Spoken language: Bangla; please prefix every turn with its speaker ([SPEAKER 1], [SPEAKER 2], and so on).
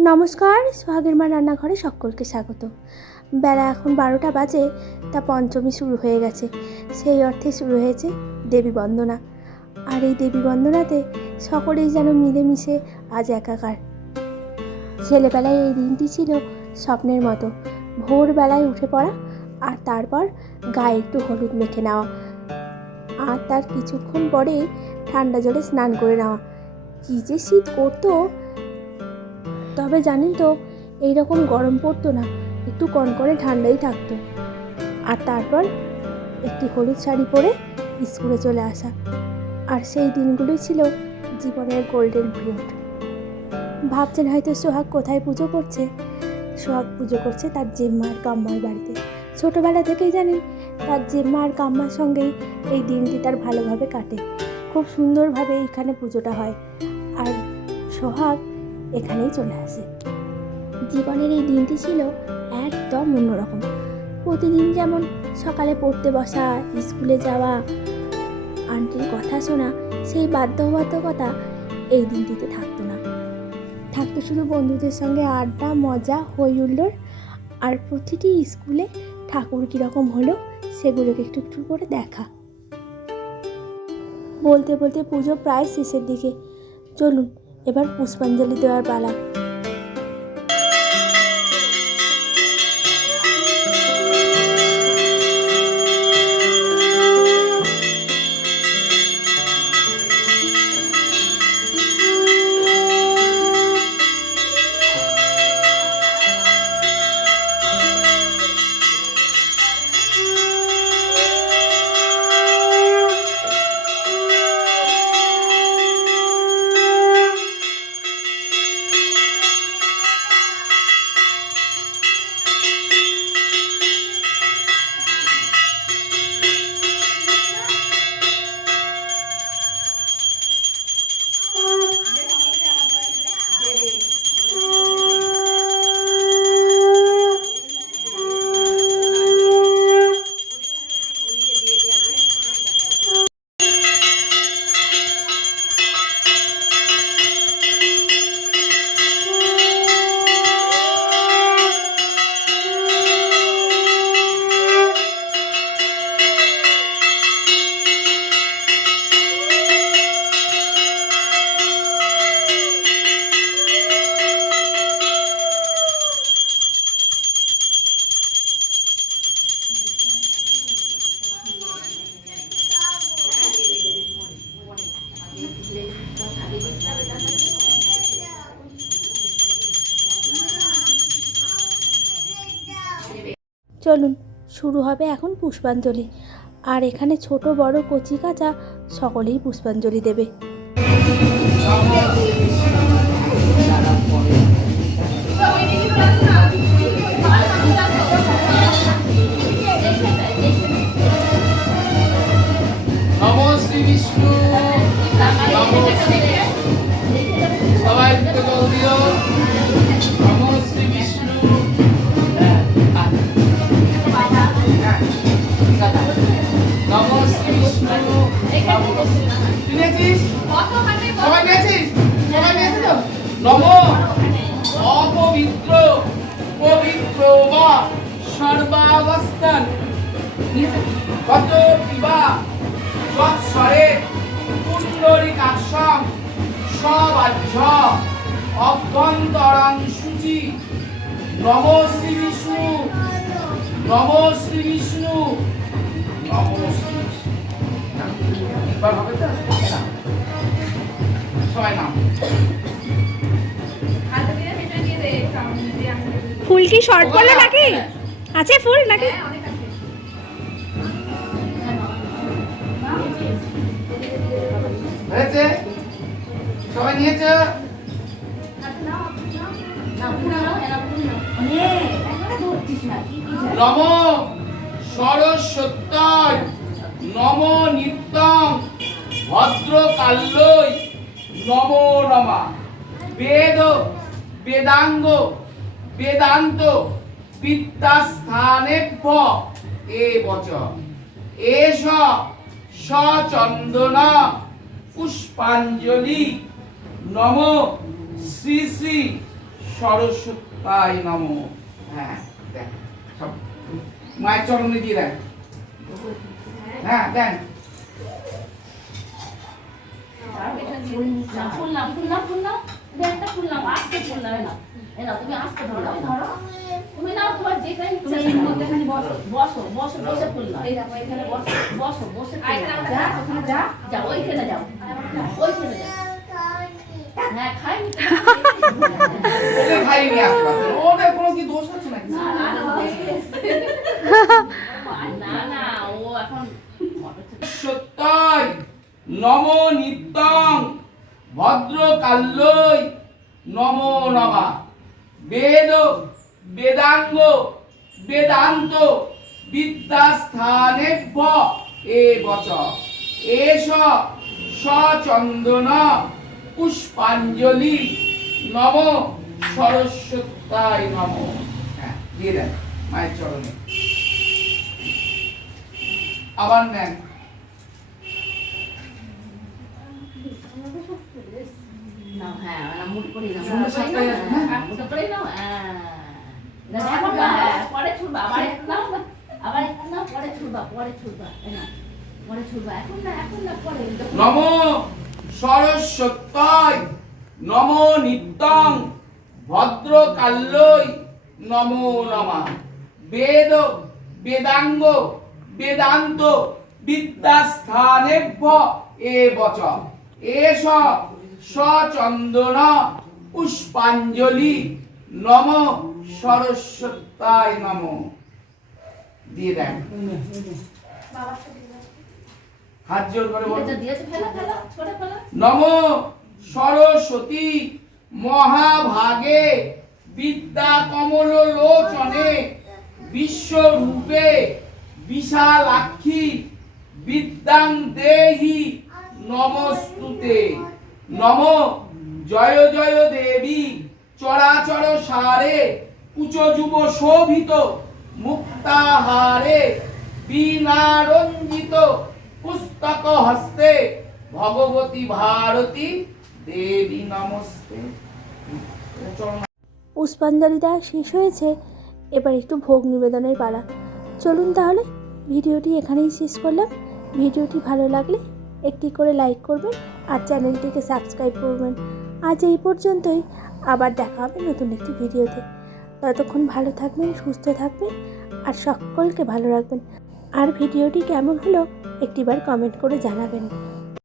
[SPEAKER 1] নমস্কার, সোহাগের মা রান্নাঘরে সকলকে স্বাগত। বেলা এখন বারোটা বাজে, তা পঞ্চমী শুরু হয়ে গেছে। সেই অর্থে শুরু হয়েছে দেবী বন্দনা। আর এই দেবী বন্দনাতে সকলেই যেন মিলেমিশে আজ একাকার। ছেলেবেলায় এই দিনটি ছিল স্বপ্নের মতো। ভোরবেলায় উঠে পড়া আর তারপর গায়ে একটু হলুদ মেখে নেওয়া। আর তার কিছুক্ষণ পরেই ঠান্ডা জলে স্নান করে নেওয়া। কী যে শীত করতো তবে জানেন তো? এইরকম গরম পড়তো না, একটু কনকনে ঠান্ডাই থাকতো। আর তারপর একটি হলুদ শাড়ি পরে স্কুলে চলে আসা। আর সেই দিনগুলোই ছিল জীবনের গোল্ডেন পিরিয়ড। ভাবছেন হয়তো সোহাগ কোথায় পুজো করছে? সোহাগ পুজো করছে তার জেম্মা আর কাম্মার বাড়িতে। ছোটোবেলা থেকেই জানেন, তার জেম্মা আর কাম্মার সঙ্গেই এই দিনটি তার ভালোভাবে কাটে। খুব সুন্দরভাবে এখানে পুজোটা হয়। আর সোহাগ এখানেই চলে আসে। জীবনের এই দিনটি ছিল একদম অন্যরকম। প্রতিদিন যেমন সকালে পড়তে বসা, স্কুলে যাওয়া, আন্টির কথা শোনা, সেই বাধ্যবাধকতা এই দিনটিতে থাকতো না। থাকতো শুধু বন্ধুদের সঙ্গে আড্ডা, মজা, হই হুল্লোড়, আর প্রতিটি স্কুলে ঠাকুর কীরকম হলো সেগুলোকে একটু একটু করে দেখা। বলতে বলতে পুজো প্রায় শেষের দিকে। চলুন এবার পুষ্পাঞ্জলি দেওয়ার পালা। চলুন শুরু হবে এখন পুষ্পাঞ্জলি। আর এখানে ছোট বড় কচি কাঁচা সকলেই পুষ্পাঞ্জলি দেবে।
[SPEAKER 2] নম অপবিত্র, পবিত্র বা সর্বাবস্থান। কত বিবাহ তৎস্বরে পুণ্ডরিকাক্ষম, সবাহ্য অভ্যন্তরাং শুচি নম শ্রী বিষ্ণু, নম শ্রী সবাই নাম।
[SPEAKER 1] ফুল কি শর্ট পড়ল নাকি? আছে ফুল নাকি?
[SPEAKER 2] সবাই নিয়েছে? নম সরস্বত্যায়, নম নিত্যং, ভদ্রকাল্যই নম নমা। বেদ, বেদাঙ্গ বেদান্ত বিদ্যাস্থানেভ্য এ বচ এষ সচন্দন পুষ্পাঞ্জলি। নম শ্রী শ্রী সরস্বতাই নম। হ্যাঁ দেখ, সব মায়ের চরণে দিয়ে দেন হ্যাঁ দেন
[SPEAKER 3] ফুললাম ফুললাম ফুললাম একটা ফুললাম আস্তে ফুললাম এ তুমি আস্তে ধরো ধরো তুমি নাও তোমার যেটা ইচ্ছা
[SPEAKER 4] তুমি বসো।
[SPEAKER 3] বসো বসো বসে ফুললাম
[SPEAKER 4] এই দেখো এখানে বসো
[SPEAKER 3] বসো বসে
[SPEAKER 4] যা ওখানে যা।
[SPEAKER 3] যাও ওইখানে যাও। ওইখানে যাও। হ্যাঁ খাইনি
[SPEAKER 2] ওদের কোনো কি দোষ আছে নাকি?
[SPEAKER 3] না না ও এখন
[SPEAKER 2] সত্যই। নম নিত্যং। ভদ্রকাল্যই নম নমা। বেদ, বেদাঙ্গ, বেদান্ত বিদ্যাস্থানেভ্য এ বচ। এষ সচন্দন পুষ্পাঞ্জলি, নম সরস্বতায় নম। হ্যাঁ মায়ের চরণে। আবার নেন
[SPEAKER 3] নাও হ্যাঁ না মুট করে নাও
[SPEAKER 2] সুন্দর সাথে, হ্যাঁ।
[SPEAKER 3] মুট করে নাও হ্যাঁ না, এখন না, হ্যাঁ, পরে
[SPEAKER 2] নম সরস্বত্যয় নম নিত্যং ভদ্রকাল্যই নম নমা। বেদ, বেদাঙ্গ, বেদান্ত, বিদ্যাস্থানেভ্য, এ বচ। এষ সচন্দন পুষ্পাঞ্জলি নম সরস্বতায় নম। দিয়ে দেন হাত জোর করে। নম সরস্বতী মহাভাগে বিদ্যা কমল লোচনে বিশ্বরূপে বিশালাক্ষী বিদ্যাং দেহি নমস্তুতে। নম। জয় জয় দেবী। চরাচর সারে। উচ্চ যুব শোভিত। মুক্তাহারে। বীণারঞ্জিত। পুস্তক হস্তে। ভগবতী ভারতী দেবী নমস্তে।
[SPEAKER 1] পুষ্পাঞ্জলি দেওয়া শেষ হয়েছে। এবার একটু ভোগ নিবেদনের পালা। চলুন তাহলে, ভিডিওটি এখানেই শেষ করলাম। ভিডিওটি ভালো লাগলে একটি করে লাইক করবেন আর চ্যানেলটিকে সাবস্ক্রাইব করবেন। আজ এই পর্যন্তই, আবার দেখা হবে নতুন একটি ভিডিওতে। ততক্ষণ ভালো থাকবেন, সুস্থ থাকবেন আর সকলকে ভালো রাখবেন। আর ভিডিওটি কেমন হলো একটিবার কমেন্ট করে জানাবেন।